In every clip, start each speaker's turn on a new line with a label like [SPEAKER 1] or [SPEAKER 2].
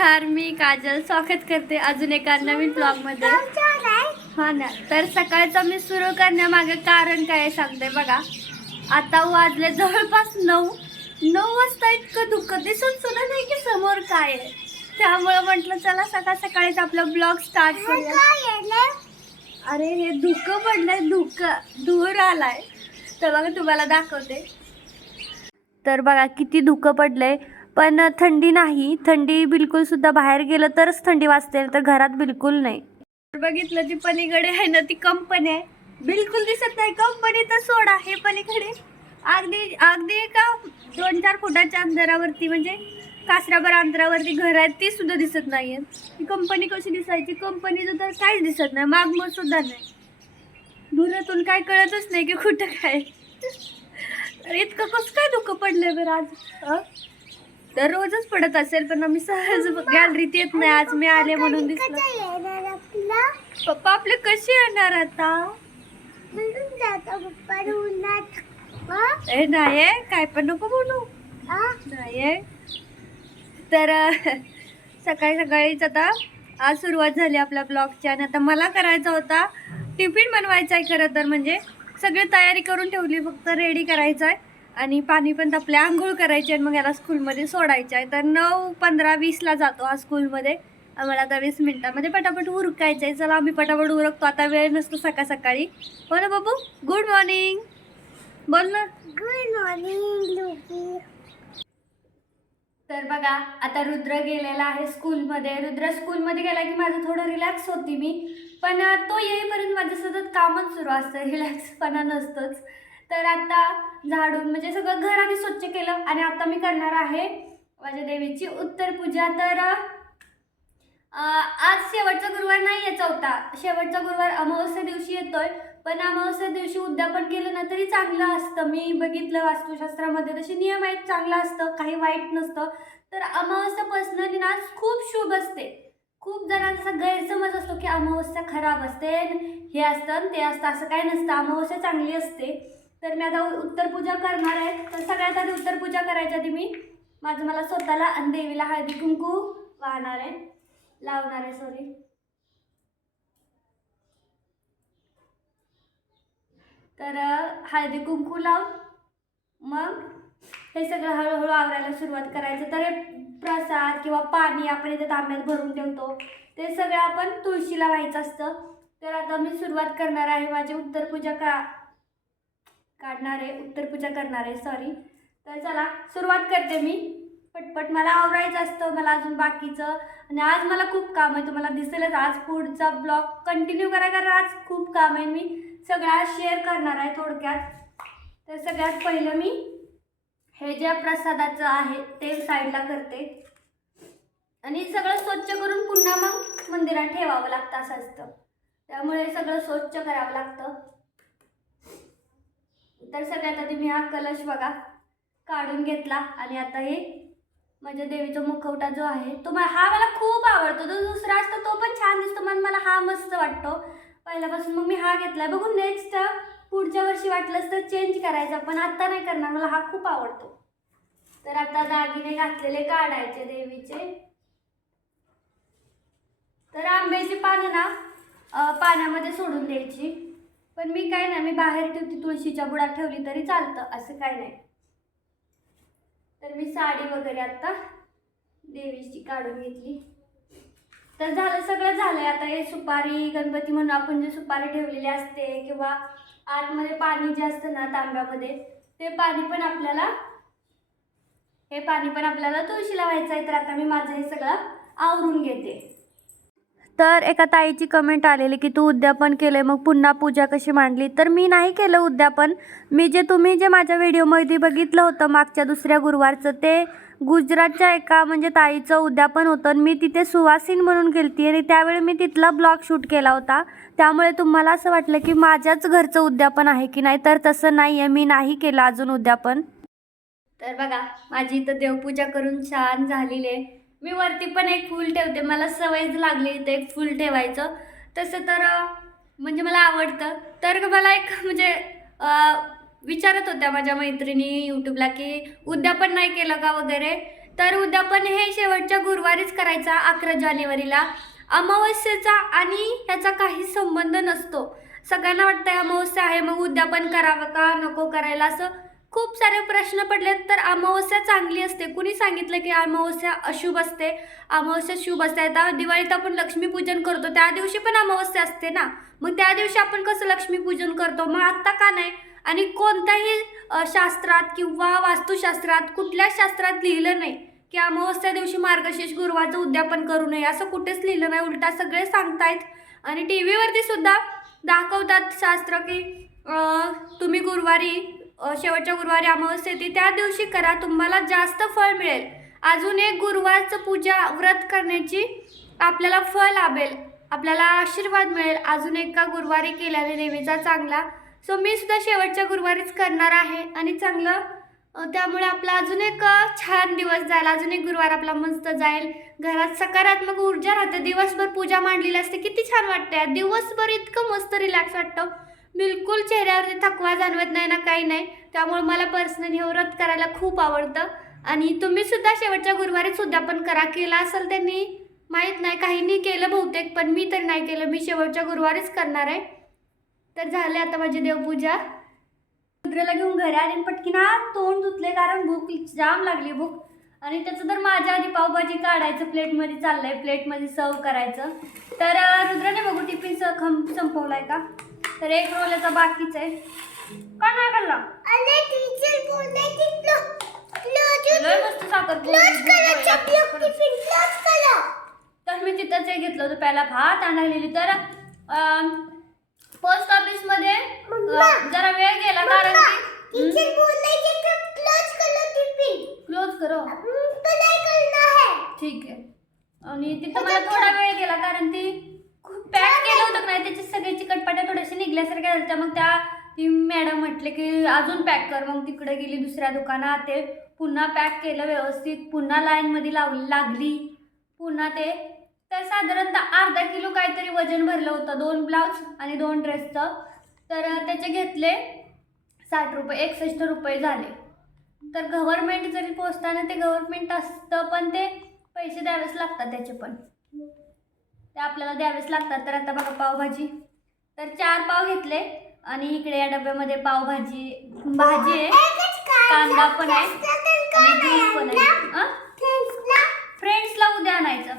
[SPEAKER 1] नमस्कार मी काजल स्वागत करते अजून एका नवीन ब्लॉगमध्ये. हा ना. तर सकाळचं मी सुरू करण्यामागे कारण काय सांगते बघा. आता वाजले जवळपास नऊ. नऊ वाजता इतकं दुःख दिसून सुद्धा नाही की समोर काय आहे. त्यामुळे म्हटलं चला सकाळ सकाळीच आपला ब्लॉग स्टार्ट करूया. अरे हे धुकं पडलंय धुकं धूर आलाय. तर बघा तुम्हाला दाखवते. तर बघा किती धुकं पडलंय. पण थंडी नाही. थंडी बिलकुल सुद्धा बाहेर गेलं तरच थंडी वाजते तर घरात बिलकुल नाही. तर बघितलं जी पलीकडे आहे ना ती कंपनी आहे. बिलकुल दिसत नाही. कंपनी तर सोडा हे पलीकडे. अगदी अगदी का दोन चार फुटाच्या अंतरावरती म्हणजे कासराभर अंतरावरती घर आहेत ती सुद्धा दिसत नाही ती कंपनी कशी दिसायची? कंपनीचं तर काहीच दिसत नाही. मागमोर सुद्धा नाही. दुरातून काय कळतच नाही की कुठं काय. इतकं कसं काय दुःख पडलंय बरं आज? अं? तर रोजच पडत असेल पण आम्ही सहज गॅलरीत येत नाही. आज मी आले म्हणून दिसलं. पप्पा आपले कसे येणार आता? ए नाही काय पण नको बोलू. नाही तर सकाळी सकाळीच आता आज सुरुवात झाली आपल्या ब्लॉगची. आणि आता मला करायचा होता टिफिन बनवायचा आहे खरं तर. म्हणजे सगळी तयारी करून ठेवली फक्त रेडी करायचं आहे. आणि पाणी पण तापले आंघोळ करायची आणि मग याला स्कूलमध्ये सोडायचं आहे. तर नऊ पंधरा वीसला जातो हा स्कूलमध्ये. आम्हाला आता वीस मिनिटामध्ये पटापट उरकायचं आहे. चला आम्ही पटापट उरकतो. आता वेळ नसतो सकाळ सकाळी. हो ना बाबू. गुड मॉर्निंग बोल ना.
[SPEAKER 2] गुड मॉर्निंग
[SPEAKER 1] तर बघा आता रुद्र गेलेला आहे स्कूलमध्ये. रुद्र स्कूलमध्ये गेला की माझं थोडं रिलॅक्स होती मी. पण तो येईपर्यंत माझं सतत कामच सुरू असतं. रिलॅक्सपणा नसतोच. तर आता झाडून म्हणजे सगळं घर आधी स्वच्छ केलं आणि आता मी करणार आहे माझ्या देवीची उत्तर पूजा. तर आज शेवटचा गुरुवार नाही आहे चौथा शेवटचा गुरुवार अमावस्या दिवशी येतोय. पण अमावस्या दिवशी उद्यापन केलं ना तरी चांगलं असतं. मी बघितलं वास्तुशास्त्रामध्ये तसे नियम आहेत चांगलं असतं काही वाईट नसतं. तर अमावस्या पर्सनली ना खूप शुभ असते. खूप जणांचा असा गैरसमज असतो की अमावस्या खराब असते हे असतं आणि ते असतं. असं काही नसतं. अमावस्या चांगली असते. तर मी आता उत्तर पूजा करणार आहे. तर सगळ्यात आधी उत्तर पूजा करायच्या आधी मी माझं मला स्वतःला आणि देवीला हळदी कुंकू वाहणार आहे. लावणार आहे सॉरी तर हळदी कुंकू लाव. मग हे सगळं हळूहळू आवरायला सुरुवात करायचं. तर हे प्रसाद किंवा पाणी आपण इथे तांब्यात भरून ठेवतो. ते सगळं आपण तुळशीला व्हायचं असतं. तर आता मी सुरुवात करणार आहे माझी उत्तर पूजा का काढणारे उत्तरपूजा उत्तर पूजा करणार आहे सॉरी तर चला सुरुवात करते मी. पटपट मला आवरायचं असतं मला अजून बाकीचं. आणि आज मला खूप काम आहे तुम्हाला दिसेलच आज पुढचा ब्लॉग कंटिन्यू करा कारण आज खूप काम आहे. मी सगळ्या शेअर करणार आहे थोडक्यात. तर सगळ्यात पहिलं मी हे ज्या प्रसादाचं आहे ते साईडला करते. आणि सगळं स्वच्छ करून पुन्हा मग मंदिरात ठेवावं लागतं असं असतं. त्यामुळे सगळं स्वच्छ करावं लागतं. तर सगळ्यात आधी मी हा कलश बघा काढून घेतला आणि आता हे माझ्या देवीचा मुखवटा जो आहे तो मला हा मला खूप आवडतो. तो दुसरा असतो तो पण छान दिसतो पण मला हा मस्त वाटतो. पहिल्यापासून मग मी हा घेतला बघू नेक्स्ट पुढच्या वर्षी वाटलंच तर चेंज करायचा पण आत्ता नाही करणार. मला हा खूप आवडतो. तर आता दागिने घातलेले काढायचे देवीचे. तर आंब्याची पानं ना पाण्यामध्ये सोडून द्यायची. पण मी काय नाही मी बाहेर ठेवते तुळशीच्या बुडात ठेवली तरी चालतं असं काय नाही. तर मी साडी वगैरे आता देवीची काढून घेतली. तर झालं सगळं झालंय. आता हे सुपारी गणपती म्हणून आपण जे सुपारी ठेवलेली असते किंवा आतमध्ये पाणी जे असतं ना तांब्यामध्ये ते पाणी पण आपल्याला हे पाणी पण आपल्याला तुळशीला व्हायचं आहे. तर आता मी माझं हे सगळं आवरून घेते. तर एका ताईची कमेंट आलेली की तू उद्यापन केलंय मग पुन्हा पूजा कशी मांडली? तर मी नाही केलं उद्यापन. मी जे तुम्ही जे माझ्या व्हिडिओमध्ये बघितलं होतं मागच्या दुसऱ्या गुरुवारचं ते गुजरातच्या एका म्हणजे ताईचं उद्यापन होतं आणि मी तिथे सुवासीन म्हणून गेलती आणि त्यावेळी मी तिथला ब्लॉग शूट केला होता. त्यामुळे तुम्हाला असं वाटलं की माझ्याच घरचं उद्यापन आहे की नाही? तर तसं नाही आहे मी नाही केलं अजून उद्यापन. तर बघा माझी इथं देवपूजा करून छान झालेली आहे. मी वरती पण एक फूल ठेवते. मला सवयच लागली इथं एक फूल ठेवायचं. तसं तर म्हणजे मला आवडतं. तर मला एक म्हणजे विचारत होत्या माझ्या मैत्रिणी यूट्यूबला की उद्यापन नाही केलं का वगैरे? तर उद्यापन हे शेवटच्या गुरुवारीच करायचा अकरा जानेवारीला. अमावस्येचा आणि ह्याचा काही संबंध नसतो. सगळ्यांना वाटतं अमावस्या आहे मग उद्यापन करावं का? नको करायला असं खूप सारे प्रश्न पडलेत तर अमावस्या चांगली असते. कुणी सांगितलं की अमावस्या अशुभ असते? अमावस्या शुभ असते. आता दिवाळीत आपण लक्ष्मीपूजन करतो त्या दिवशी पण अमावस्या असते ना? मग त्या दिवशी आपण कसं लक्ष्मीपूजन करतो? मग आत्ता का नाही? आणि कोणत्याही शास्त्रात किंवा वास्तुशास्त्रात कुठल्याच शास्त्रात लिहिलं नाही की अमावस्या दिवशी मार्गशीर्ष गुरुवारचं उद्यापन करू नये? असं कुठेच लिहिलं नाही. उलटा सगळे सांगतायत. आणि टी व्हीवरती सुद्धा दाखवतात शास्त्र की तुम्ही गुरुवारी शेवटच्या गुरुवारी अमावस्या येते त्या दिवशी करा तुम्हाला जास्त फळ मिळेल. अजून एक गुरुवारचं पूजा व्रत करण्याची आपल्याला फळ लाभेल आपल्याला आशीर्वाद मिळेल. अजून एका गुरुवारी केल्याने नेहमीचा चांगला सो मी सुद्धा शेवटच्या गुरुवारीच करणार आहे आणि चांगलं त्यामुळे आपला अजून एक छान दिवस जाईल. अजून एक गुरुवार आपला मस्त जाईल. घरात सकारात्मक ऊर्जा राहते. दिवसभर पूजा मांडलेली असते. किती छान वाटते दिवसभर इतकं मस्त रिलॅक्स वाटतं. बिलकुल चेहऱ्यावरती थकवा जाणवत नाही ना काही नाही. त्यामुळे मला पर्सनली हे व्रत करायला खूप आवडतं. आणि तुम्ही सुद्धा शेवटच्या गुरुवारी सुद्धा पण करा. केला असेल त्यांनी माहीत नाही. काहींनी केलं बहुतेक पण मी तर नाही केलं. मी शेवटच्या गुरुवारीच करणार आहे. तर झाले आता माझी देवपूजा. रुद्रला घेऊन घरी आले आणि ना तोंड धुतले कारण भूक जाम लागली भूक. आणि त्याचं तर माझ्या आधी पावभाजी काढायचं प्लेटमध्ये चाललंय. प्लेटमध्ये सर्व करायचं. तर रुद्राने बघू टिफिन स खम संपवलाय का? तर एक रोल याचा बाकीच आहे. का नाही खाल्ला?
[SPEAKER 2] आणि टीचर बोलले की क्लोज
[SPEAKER 1] लय मस्त साखर
[SPEAKER 2] क्लोज करा चॉकलेट टिफिन क्लोज करा.
[SPEAKER 1] तर मी तिथंच हे घेतलं होतं. पहिला भात आणलेली तर पोस्ट ऑफिसमध्ये
[SPEAKER 2] मम्मा.
[SPEAKER 1] जरा वेळ गेला कारण की
[SPEAKER 2] टीचर बोलले की क्लोज करो टिफिन
[SPEAKER 1] क्लोज करो.
[SPEAKER 2] तो नाही करना है
[SPEAKER 1] ठीक आहे. आणि तिथं मला थोडा वेळ गेला कारण ती खूप पॅक केलं होतं नाही? त्याचे सगळे चिकटपाट्या थोड्याशी निघल्यासारख्या झाल्या मग त्या ती मॅडम म्हटले की अजून पॅक कर. मग तिकडे गेली दुसऱ्या दुकानात. ते पुन्हा पॅक केलं व्यवस्थित. पुन्हा लाईनमध्ये लाव लागली. पुन्हा ते तर साधारणतः अर्धा किलो काहीतरी वजन भरलं होतं. दोन ब्लाऊज आणि दोन ड्रेसचं. तर त्याचे घेतले साठ रुपये एकसष्ट रुपये झाले. तर गव्हर्मेंट जरी पोचताना ते गव्हर्मेंट असतं पण ते पैसे द्यावेच लागतात त्याचे पण. त्या आपल्याला द्यावेच लागतात. तर आता बघा पावभाजी. तर चार पाव घेतले आणि इकडे या डब्यामध्ये पावभाजी भाजी आहे. कांदा पण आहे. आणि ज्यूस पण आहे.
[SPEAKER 2] फ्रेंड्सला
[SPEAKER 1] फ्रेंड्सला उद्या आणायचं.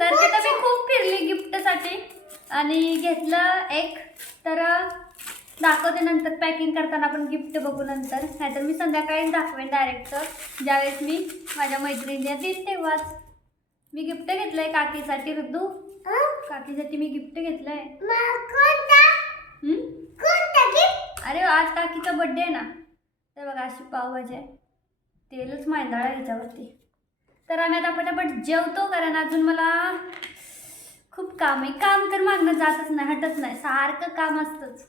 [SPEAKER 1] तर तिथं मी खूप फिरली गिफ्टसाठी. आणि घेतलं एक. तर दाखवते नंतर. पॅकिंग करताना आपण गिफ्ट बघू नंतर. नाहीतर मी संध्याकाळीच दाखवेन डायरेक्ट ज्यावेळेस मी माझ्या मैत्रिणीला देईन तेव्हाच. मी गिफ्ट घेतलंय काकीसाठी ऋतू काकीसाठी मी गिफ्ट घेतलंय. अरे आज काकीचा बड्डे आहे ना. तर बघा अशी पावभाजी आहे. तेलच मांदाळ आहे ह्याच्यावरती तर आम्ही आता पटापट जेवतो कारण अजून मला खूप काम आहे. काम तर मागणं जातच नाही हटत नाही. सारखं काम असतंच.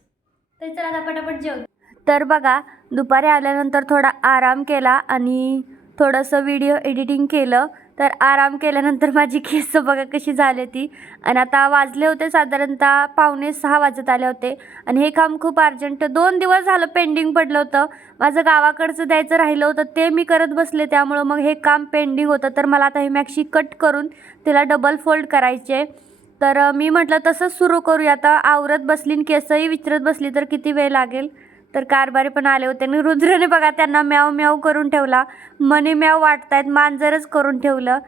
[SPEAKER 1] तर चला आता पटापट जेवतो. तर बघा दुपारी आल्यानंतर थोडा आराम केला आणि थोडंसं व्हिडिओ एडिटिंग केलं. तर आराम केल्यानंतर माझी केस बघा कशी झाली ती. आणि आता वाजले होते साधारणतः पावणे सहा वाजत आले होते. आणि हे काम खूप अर्जंट दोन दिवस झालं पेंडिंग पडलं होतं. माझं गावाकडचं द्यायचं राहिलं होतं ते मी करत बसले त्यामुळं मग हे काम पेंडिंग होतं. तर मला आता हे मॅक्सी कट करून तिला डबल फोल्ड करायचे. तर मी म्हटलं तसंच सुरू करूया. आता आवरत बसलीन केसही विचारत बसली तर किती वेळ लागेल? तर कारभारी पण आले होते. आणि रुद्रने बघा त्यांना म्याव म्याव करून ठेवला. मनी म्याव वाटतायत मांजरच करून ठेवलं.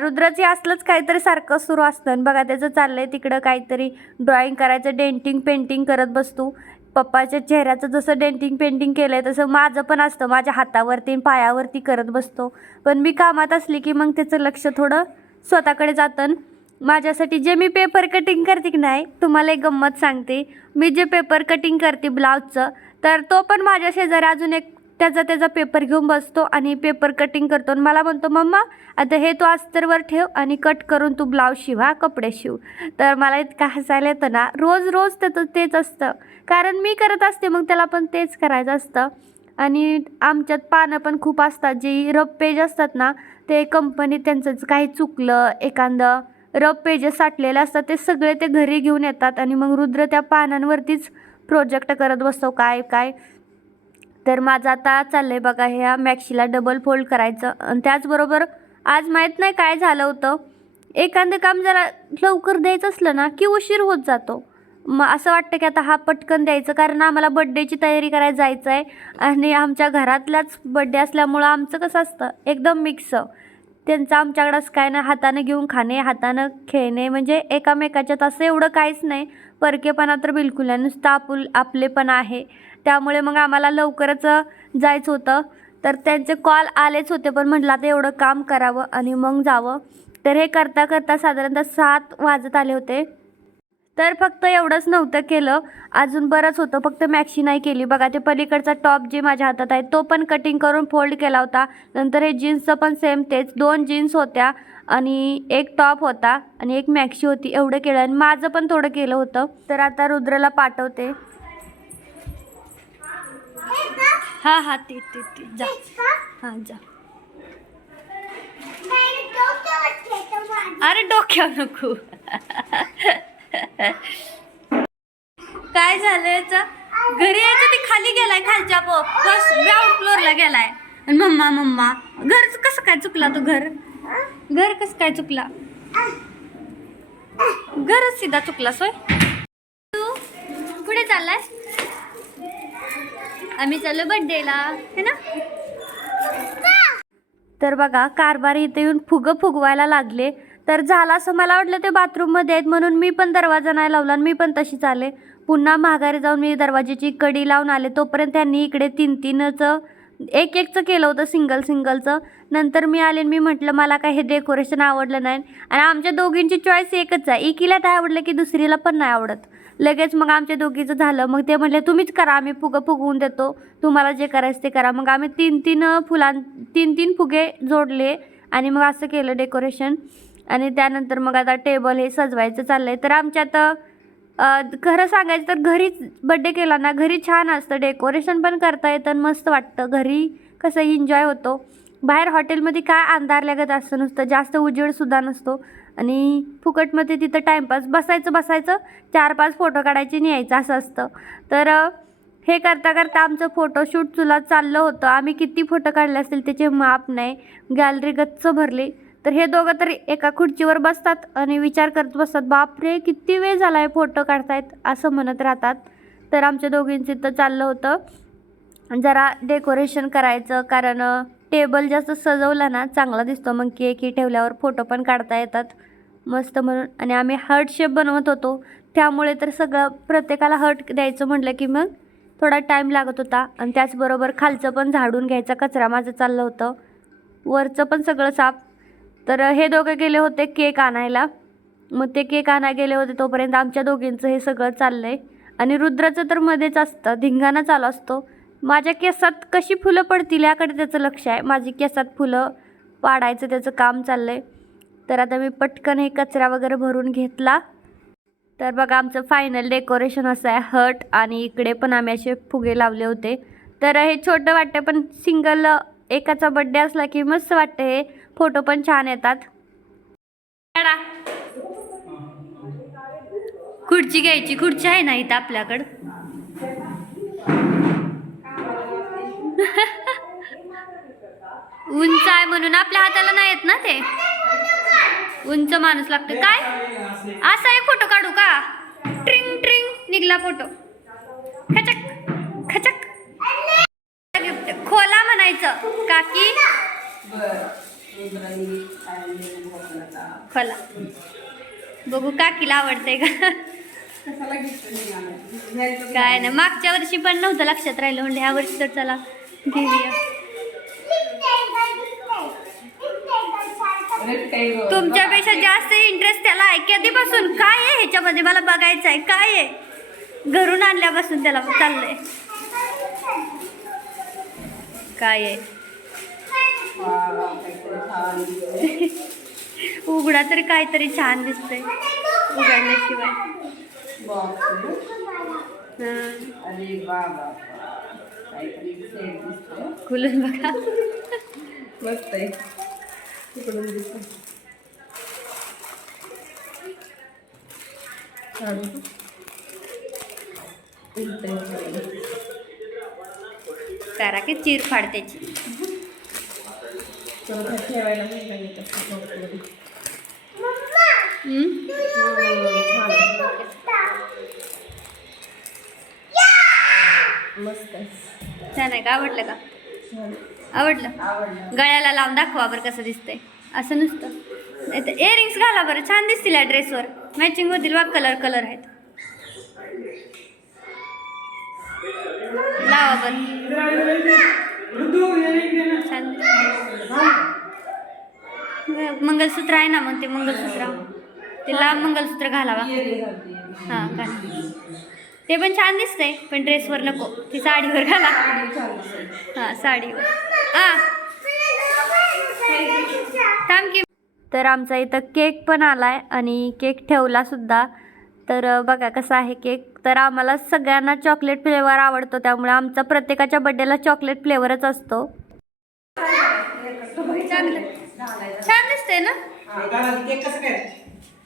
[SPEAKER 1] रुद्राची असलंच काहीतरी सारखं सुरू असतं. आणि बघा त्याचं चाललंय तिकडं काहीतरी ड्रॉइंग करायचं डेंटिंग पेंटिंग करत बसतो. पप्पाच्या चेहऱ्याचं जसं डेंटिंग पेंटिंग केलं आहे तसं माझं पण असतं. माझ्या हातावरती आणि पायावरती करत बसतो. पण मी कामात असली की मग त्याचं लक्ष थोडं स्वतःकडे जातं. आणि माझ्यासाठी जे मी पेपर कटिंग करते की नाही तुम्हाला एक गंमत सांगते. मी जे पेपर कटिंग करते ब्लाऊजचं तर तो पण माझ्या शेजारी अजून एक त्याचा त्याचा पेपर घेऊन बसतो आणि पेपर कटिंग करतो. आणि मला म्हणतो मम्मा आता हे तू अस्तरवर ठेव आणि कट करून तू ब्लाऊज शिव हा कपडे शिव. तर मला इतका हसायला येतं ना. रोज रोज त्याचं तेच असतं. कारण मी करत असते मग त्याला पण तेच करायचं असतं. आणि आमच्यात पानं पण खूप असतात जी रब पेज असतात ना ते कंपनीत त्यांचं काही चुकलं एखादं रब पेजेस साठलेले असतात ते सगळे ते घरी घेऊन येतात. आणि मग रुद्र त्या पानांवरतीच प्रोजेक्ट करत बसतो काय काय. तर माझं आता चाललं आहे बघा ह्या मॅक्सीला डबल फोल्ड करायचं. आणि त्याचबरोबर आज माहीत नाही काय झालं होतं. एखादं काम जरा लवकर द्यायचं असलं ना की उशीर होत जातो. मग असं वाटतं की आता हा पटकन द्यायचं कारण आम्हाला बड्डेची तयारी करायला जायचं आहे आणि आमच्या घरातलाच बड्डे असल्यामुळं आमचं कसं असतं एकदम मिक्स त्यांचं आमच्याकडं असं काय नाही हातानं घेऊन खाणे हातानं खेळणे म्हणजे एकामेकाच्यात असं एवढं काहीच नाही. परकेपणा तर बिलकुल नाही नुसतं आपुल आपलेपणा आहे. त्यामुळे मग आम्हाला लवकरच जायचं होतं. तर त्यांचे कॉल आलेच होते पण म्हटलं आता एवढं काम करावं आणि मग जावं. तर हे करता करता साधारणतः सात वाजत आले होते. तर फक्त एवढंच नव्हतं केलं. अजून बरंच होतं. फक्त मॅक्सी नाही केली. बघा ते पलीकडचा टॉप जे माझ्या हातात आहे तो पण कटिंग करून फोल्ड केला होता. नंतर हे जीन्सचं पण सेम तेच. दोन जीन्स होत्या आणि एक टॉप होता आणि एक मॅक्सी होती. एवढं केलं आणि माझं पण थोडं केलं होतं. तर आता रुद्रला पाठवते.
[SPEAKER 2] हे
[SPEAKER 1] हां ते ते जा. हां जा. अरे डोक्यावर नको. काय झालं घरी यायचं ते खाली गेलाय खालच्या फर्स्ट ग्राउंड फ्लोअरला गेलाय. आणि मम्मा मम्मा घर कसं काय चुकला तो घर? घर कसं काय चुकला? घरच सीधा चुकला सोय. तू कुठे चाललाय? आम्ही चाललो बर्थडेला है ना? तर बघा कारभार इथे येऊन फुगं फुगवायला लागले. तर झालं असं मला वाटलं ते बाथरूममध्ये आहेत म्हणून मी पण दरवाजा नाही लावला आणि मी पण तशीच आले. पुन्हा माघारी जाऊन मी दरवाजाची कडी लावून आले. तोपर्यंत त्यांनी इकडे तीन तीनचं एक एकचं केलं होतं सिंगल सिंगलचं नंतर मी आले मी म्हटलं मला काय हे डेकोरेशन आवडलं नाही. आणि आमच्या दोघींची चॉईस एकच आहे. एकीला काय आवडलं की दुसरीला पण नाही आवडत. लगेच मग आमच्या दोघीचं झालं. मग ते म्हणले तुम्हीच करा आम्ही फुगं फुगवून देतो. तुम्हाला जे करायचं ते करा. मग आम्ही तीन तीन फुलां तीन तीन फुगे जोडले आणि मग असं केलं डेकोरेशन. आणि त्यानंतर मग आता टेबल हे सजवायचं चाललं आहे तर आमच्यात अ, खरं सांगायचं तर घरीच बड्डे केला ना घरी छान असतं. डेकोरेशन पण करता येतं आणि मस्त वाटतं. घरी कसं एन्जॉय होतो. बाहेर हॉटेलमध्ये काय अंधार लागत असतं नुसतं. जास्त उजेडसुद्धा नसतो. आणि फुकटमध्ये तिथं टाईमपास बसायचं बसायचं चार पाच फोटो काढायचे न्यायचं असं असतं. तर हे करता करता आमचं फोटोशूट तुला चाललं होतं. आम्ही किती फोटो काढले असतील त्याचे माप नाही. गॅलरी गच्च भरली. तर हे दोघं तर एका खुर्चीवर बसतात आणि विचार करत बसतात बापरे किती वेळ झाला आहे फोटो काढतायत? असं म्हणत राहतात. तर आमच्या दोघींचं तर चाललं होतं. जरा डेकोरेशन करायचं कारण टेबल जास्त सजवला ना चांगला दिसतो. मग केक ही ठेवल्यावर फोटो पण काढता येतात. मस्त म्हणून. आणि आम्ही हर्ट शेप बनवत होतो. त्यामुळे तर सगळं प्रत्येकाला हर्ट द्यायचं म्हटलं की मग थोडा टाईम लागत होता. आणि त्याचबरोबर खालचं पण झाडून घ्यायचा कचरा माझं चाललं होतं. वरचं पण सगळं साफ. तर हे दोघं गेले होते केक आणायला. मग ते केक आणायला गेले होते तोपर्यंत आमच्या दोघींचं हे सगळं चाललं आहे आणि रुद्राचं तर मध्येच असतं. धिंगाणा चालू असतो. माझ्या केसात कशी फुलं पडतील याकडे त्याचं लक्ष आहे. माझी केसात फुलं पाडायचं त्याचं काम चाललं आहे तर आता मी पटकन हे कचरा वगैरे भरून घेतला. तर बघा आमचं फायनल डेकोरेशन असं आहे हट आणि इकडे पण आम्ही असे फुगे लावले होते. तर हे छोटं वाटतं पण सिंगल एकाचा बड्डे असला की मस्त वाटतं हे. फोटो पण छान येतात. खुर्ची घ्यायची खुर्ची आहे ना इथं आपल्याकडं? उंच आहे म्हणून आपल्या हाताला नाही येत ना ते. उंच माणूस लागतं काय? असा एक फोटो काढू का? ट्रिंग ट्रिंग. निघला फोटो. खचक खचक. खोला म्हणायचं. काकी? खोला. बघू काकीला आवडते का? काय नाही. मागच्या वर्षी पण नव्हतं लक्षात राहिलं म्हणजे ह्या वर्षी तर चला घेऊया. तुमच्यापेक्षा जास्त इंटरेस्ट त्याला आहे. कधीपासून? काय आहे ह्याच्यामध्ये? मला बघायचं आहे काय आहे? घरून आणल्यापासून त्याला चाललंय. काय आहे? उघडा तरी काहीतरी छान दिसतंय. उघडल्याशिवाय. खुलून बघा.
[SPEAKER 3] मस्त आहे. तिकडून.
[SPEAKER 1] करा की चीर फाड त्याची
[SPEAKER 3] हा ठेवायला. मस्त.
[SPEAKER 1] छान आहे का आवडलं का. आवडलं. गळ्याला लावून दाखवा बरं कसं दिसतंय. असं नुसतं. इयरिंग्स घाला बरं. छान दिसतील या ड्रेसवर मॅचिंग होतील वा कलर कलर आहेत. लावा बरं. छान मंगलसूत्र आहे ना मग ते मंगलसूत्र. ते लांब मंगलसूत्र घालावा. हां घाला. ते पण छान दिसतंय पण ड्रेसवर नको. ती साडीवर घाला. हां साडीवर. तर आमचा इथं केक पण आलाय आणि केक ठेवला सुद्धा. तर बघा कसा आहे केक. तर आम्हाला सगळ्यांना चॉकलेट फ्लेवर आवडतो त्यामुळे आमचा प्रत्येकाच्या बड्डेला चॉकलेट फ्लेवरच असतो. छान दिसतंय ना?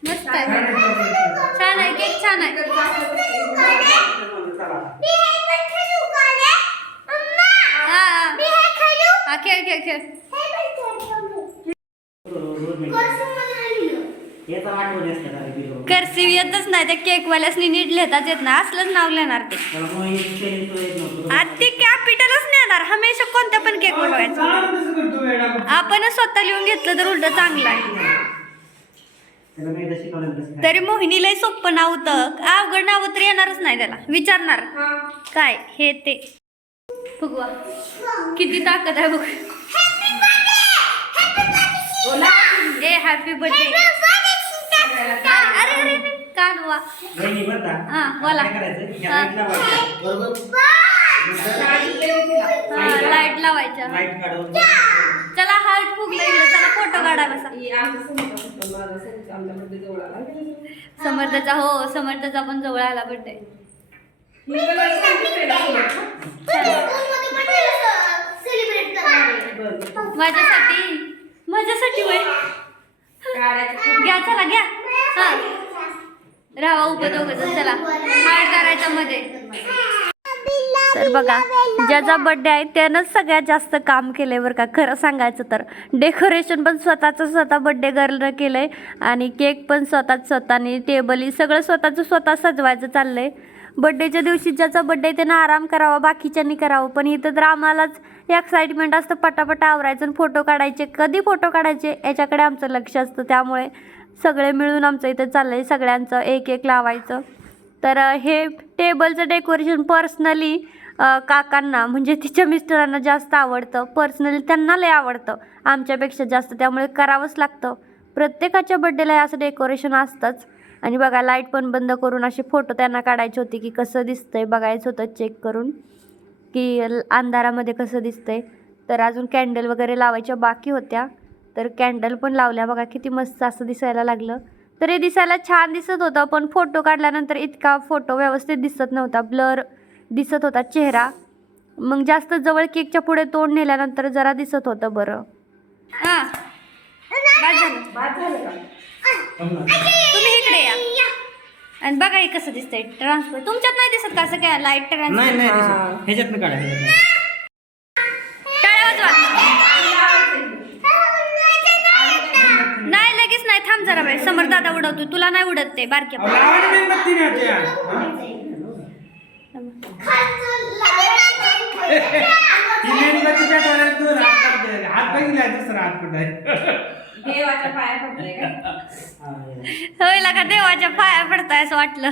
[SPEAKER 1] मस्त आहे. छान आहे केक छान आहे. हा खेळ खेळ खेळ कर्सिव येतच नाही त्या केकवाल्यासनी नीट लिहिताच येत नाही. असलंच नाव लिहिणार ते. ते कॅपिटलच नेणार. हमेशा कोणत्या पण केक बघायचं आपणच स्वतः लिहून घेतलं तर उलट चांगलं आहे. तरी मोहिनी लय सोपं नाव होतं. अवघड नाव तर येणारच नाही त्याला. विचारणार. काय? हे ते. फुगवा किती ताकद आहे बघ. ए हॅपी बर्थडे अरे अरे काढवा. हा बोला. हा. लाइट लावायच्या. चला हार्ट फुगलं इकडे. चला फोटो काढा बसा. समर्थाचा हो समर्थाचा पण जवळ आला बर्थडे माझ्यासाठी? माझ्यासाठी वय. घ्या चला घ्या. हा. राहा उभं दोघं चला. करायचा मध्ये. तर बघा ज्याचा बर्थडे आहे त्यानंच सगळ्यात जास्त काम केलंय बरं का. खरं सांगायचं तर. डेकोरेशन पण स्वतःचं स्वतः बर्थडे गर्लनं केलंय. आणि केक पण स्वतःच स्वतःने टेबल सगळं स्वतःचं स्वतः सजवायचं चाललंय. बड्डेच्या दिवशी ज्याचा बड्डे त्यानं आराम करावा बाकीच्यांनी करावं. पण इथं तर आम्हालाच एक्साइटमेंट असतं पटापटा आवरायचं आणि फोटो काढायचे. कधी फोटो काढायचे? याच्याकडे आमचं लक्ष असतं. त्यामुळे सगळे मिळून आमचं इथं चाललं आहे सगळ्यांचं एक एक लावायचं. तर हे टेबलचं डेकोरेशन पर्सनली काकांना म्हणजे तिच्या मिस्टरांना जास्त आवडतं. पर्सनली त्यांना लय आवडतं आमच्यापेक्षा जास्त. त्यामुळे करावंच लागतं. प्रत्येकाच्या बड्डेला असं डेकोरेशन असतंच. आणि बघा लाइट पण बंद करून असे फोटो त्यांना काढायचे होते की कसं दिसतंय. बघायचं होतं चेक करून की अंधारामध्ये कसं दिसतंय. तर अजून कॅन्डल वगैरे लावायच्या बाकी होत्या. तर कॅन्डल पण लावल्या. बघा किती मस्त असं दिसायला लागलं. तर हे दिसायला छान दिसत होतं पण फोटो काढल्यानंतर इतका फोटो व्यवस्थित दिसत नव्हता. ब्लर दिसत होता चेहरा. मग जास्त जवळ केकच्या पुढे तोंड नेल्यानंतर जरा दिसत होतं बरं. हां.
[SPEAKER 3] झालं.
[SPEAKER 1] तुम्ही इकडे या. आणि बघा हे कसं दिसतंय. ट्रान्सफर तुमच्यात नाही दिसत का असं काय लाइट
[SPEAKER 4] नाही
[SPEAKER 1] ट्रान्सफर
[SPEAKER 4] नाही
[SPEAKER 3] हा.
[SPEAKER 4] दिसत. ह्याच्यातनं. काढायचं
[SPEAKER 1] टाळ्या वाजवा. नाही लगेच नाही. थांब जरा वेळ समोर दादा उडवतो तुला नाही उडत ते बारक्या
[SPEAKER 4] अहो, लावायला मेणबत्ती नाही आता या. ही? मेणबत्ती पेटवायला तू हात काढते. हात दुसरा हात कुठं?
[SPEAKER 3] देवाच्या पाया पडतोय का?
[SPEAKER 4] हा,
[SPEAKER 1] होय का देवाच्या पाया पडताय असं वाटलं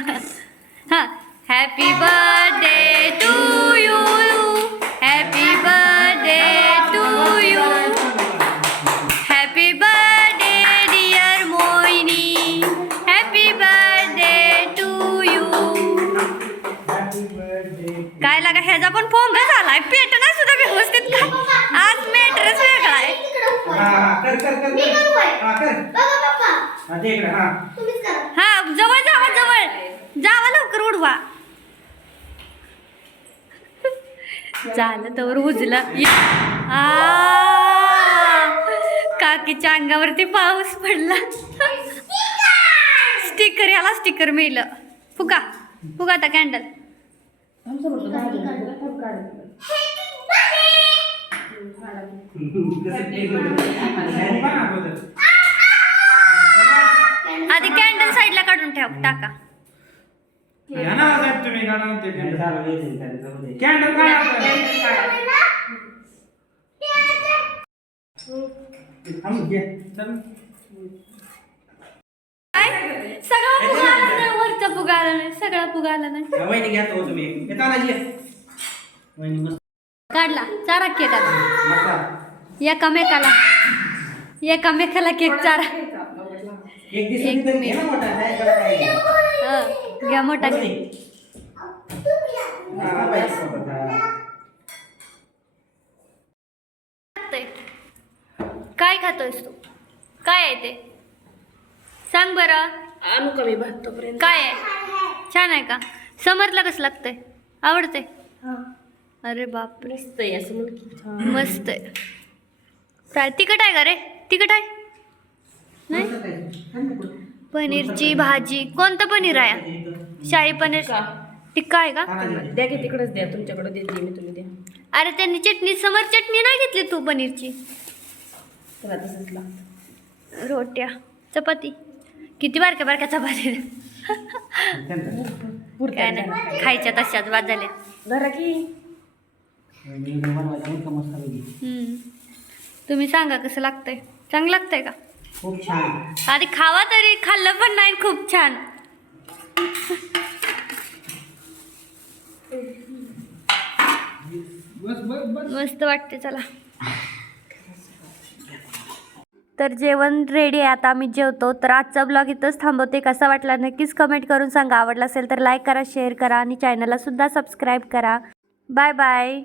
[SPEAKER 1] हा हॅपी बर्थडे टू यू
[SPEAKER 4] हा,
[SPEAKER 1] जवळ जावा जवळ. जावा लवकर उडवा. झालं तर उजला. आ. काकीच्या अंगावरती पाऊस पडला. स्टिकर याला स्टिकर मिळलं. फुका फुका आता कॅन्डल
[SPEAKER 3] थांब समोरचं बाजूला. थांब काढायचं.
[SPEAKER 4] कसं केलं? आणि पण अगोदर.
[SPEAKER 1] आधी कॅन्डल साईडला काढून ठेव टाका.
[SPEAKER 4] साहेब तुम्ही ते कॅन्डल. कॅन्डल.
[SPEAKER 1] काय? सगळा फुगा आला नाही वरचा फुगा आला नाही सगळा फुगा आला नाही.
[SPEAKER 5] हा, वहिनी घ्या तो तुम्ही. येतो ना जी वहिनी मस्त.
[SPEAKER 1] काढला. चारा केक आता. एकामेकाला एकामेकाला केक चारा.
[SPEAKER 5] एक दिवस मोठा काय.
[SPEAKER 1] हं, घ्या मोठा.
[SPEAKER 5] हा, हा.
[SPEAKER 1] खातोयस तू? काय आहे ते? सांग बरं.
[SPEAKER 3] आणू कमी भात तोपर्यंत?
[SPEAKER 1] काय आहे? छान आहे का? समरला कसं लागतंय? आवडते अरे बापरे.
[SPEAKER 3] मस्त आहे असं.
[SPEAKER 1] मस्त आहे. तिखट आहे का रे? तिखट आहे? नाही. पनीरची भाजी. कोणतं पनीर आहे? शाही पनीर.
[SPEAKER 3] का?
[SPEAKER 1] टिक्का आहे का?
[SPEAKER 5] दे.
[SPEAKER 3] द्या की तिकडेच द्या. तुमच्याकडे देते मी तुम्ही द्या.
[SPEAKER 1] अरे त्यांनी चटणी समोर चटणी नाही घेतली तू पनीरची?
[SPEAKER 3] त्याला तसंच लागतं.
[SPEAKER 1] रोट्या. चपाती. किती बारक्या बारक्या चपाती. काय नाही. खायच्या तशाच बाद झाल्या
[SPEAKER 3] की.
[SPEAKER 1] तुम्ही सांगा कसं लागतंय. चांगलं लागतंय का?
[SPEAKER 5] खूप छान.
[SPEAKER 1] आधी खावा तरी खाल्लं पण नाही खूप छान. मस्त वाटते चला. तर जेवण रेडी आहे आता आम्ही जेवतो. तर आजचा ब्लॉग इथंच थांबवते. कसा वाटला नक्कीच कमेंट करून सांगा. आवडला असेल तर लाईक करा शेअर करा आणि चॅनलला सुद्धा सबस्क्राईब करा. Bye bye